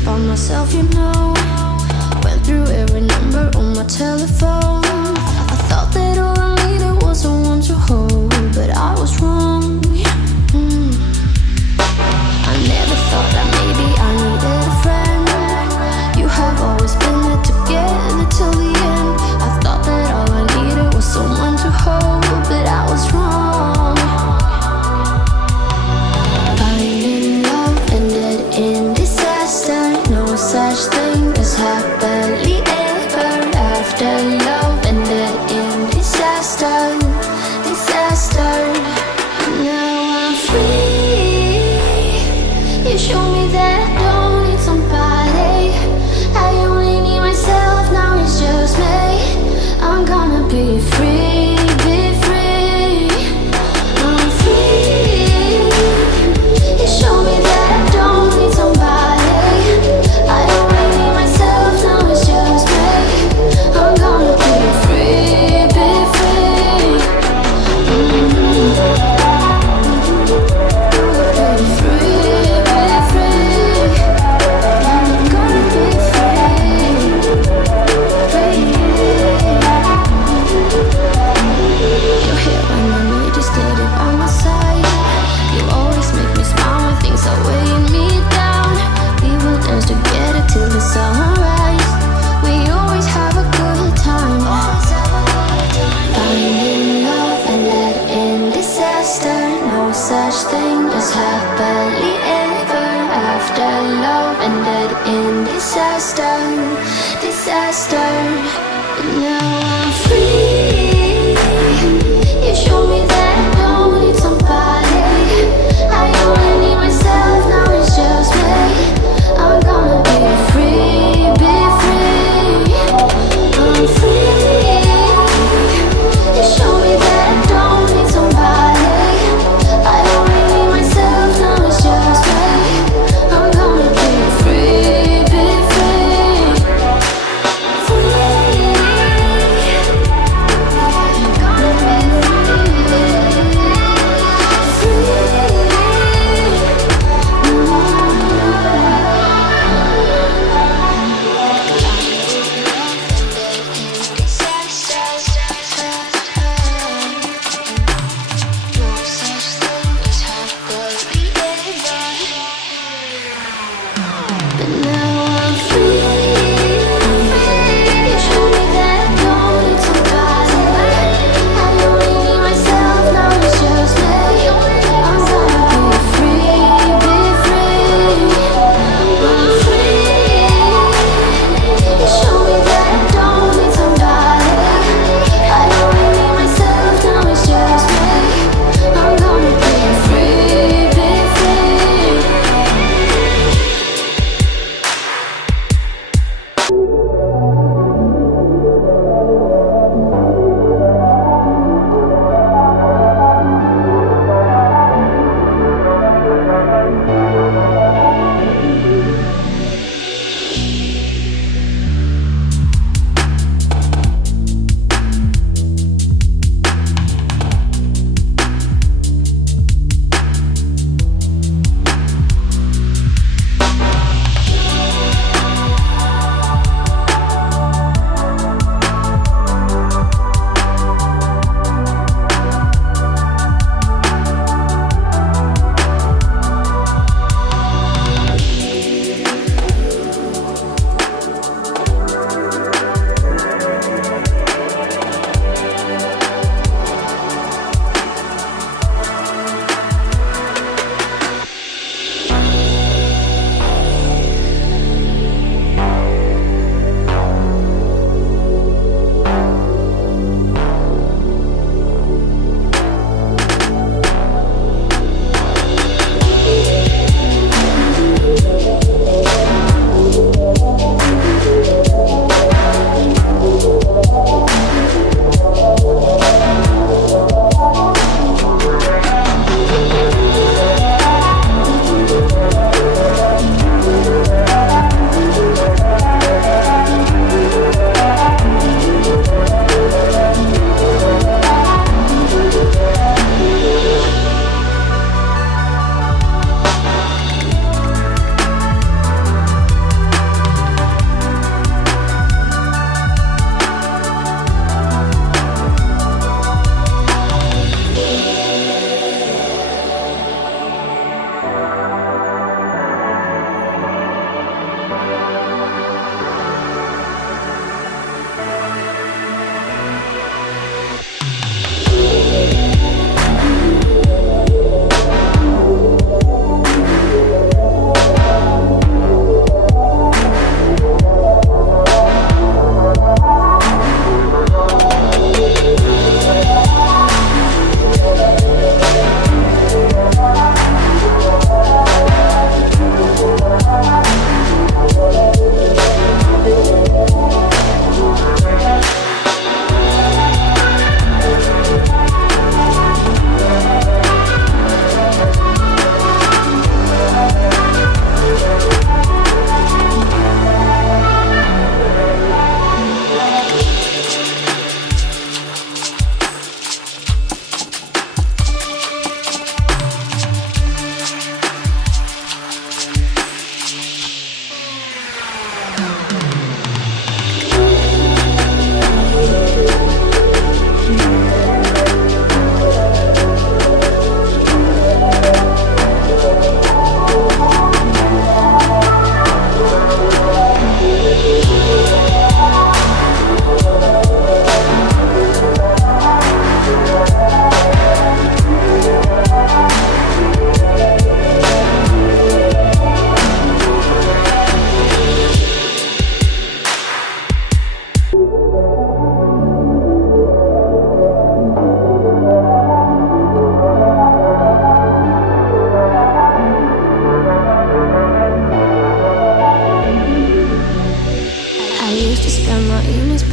stated by myself, you know. Went through every number on my telephone. I thought that all I needed was someone to hold, but I was wrong. I never thought that maybe I needed a friend. You have always been there together till the end. I thought that all I needed was someone to hold, but I was wrong. Finding love ended in disaster. No such thing as happily ever after. Love ended in disaster, disaster. Now I'm free. You show me that I don't need somebody. I only need myself, now it's just me. I'm gonna be free, be free. I'm free. You show me that I don't need somebody. I only need myself, now it's just me. I'm gonna be free, be free. Be free, be free. I'm gonna be free, free. You're here when I need you, steady by my side. You always make me smile when things are weighing me down. We will dance together till the sunrise. We always have a good time. Finding love and let in disaster. No such thing as happily ever after. Love ended in disaster, disaster. But now I'm free. You show me that I don't need somebody. I only need myself, now it's just me. I'm gonna be free, be free. I'm free. You show me that I don't need somebody. I only need myself, now it's just me. I'm gonna be free, be free. Free. I'm gonna be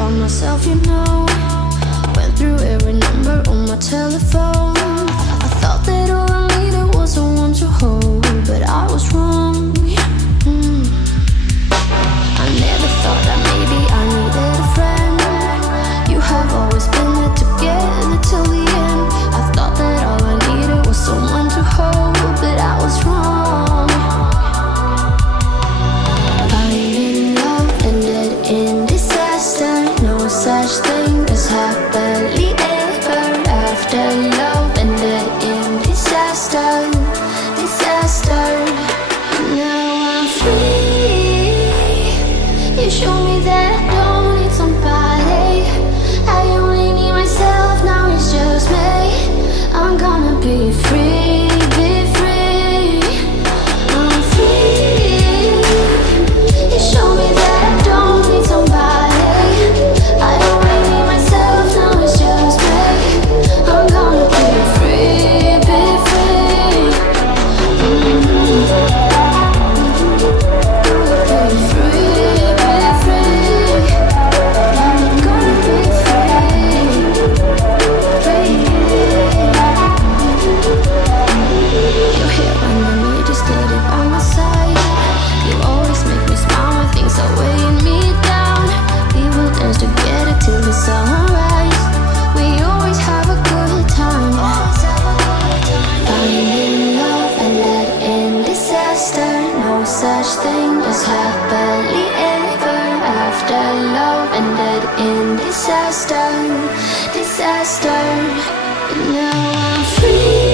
found myself, you know. Went through every number on my telephone. I thought that all I needed was someone to hold, but I was wrong. I never thought that maybe I needed a friend. You have always been there together till the end. I thought that all I needed was someone to hold, but I was wrong. Finding love ended in disaster. No such thing as happily ever after. Love ended in disaster, disaster. Now I'm free. You show me that I don't need somebody. I only need myself, now it's just me. I'm gonna be free, be free. I'm free. You show me that I don't need somebody. I only need myself, now it's just me. I'm gonna be free, be free. Be free, be free. I'm gonna be free, free. You're here when I need you, steady by my side. You always make me smile when things are weighing me down. We will dance together till the sunrise. We always have a good time. Finding love ended in disaster. No such thing as happily ever after. Love ended in disaster, disaster. But now I'm free.